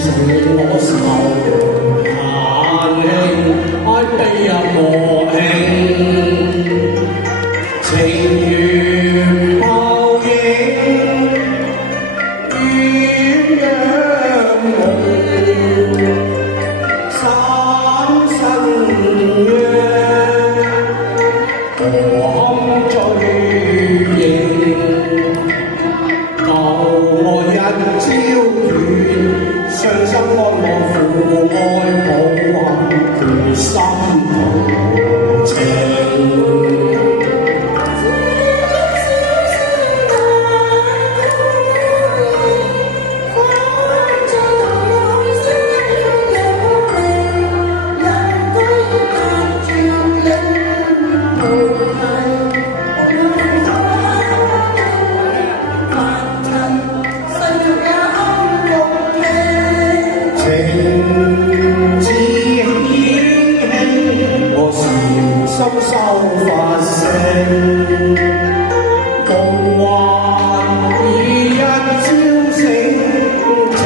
成我愁閒興，愛悲入和興，情緣泡影，鸳鸯夢，三生約，何堪追認？舊愛一朝斷，傷心安樂父愛無魂，決心無情。深收發聲，夢幻已一朝醒，情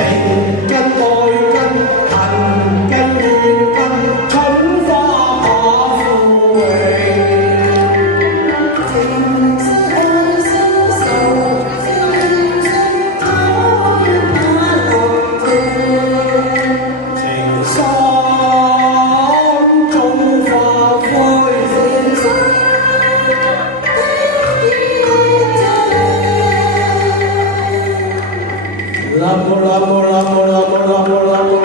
根愛根，恨根怨根，春花把枯榮。情是愛心愁，情情可於把落斷。情深早化灰。L'amor, l'amor, l'amor, l'amor, l'amor, l'amor.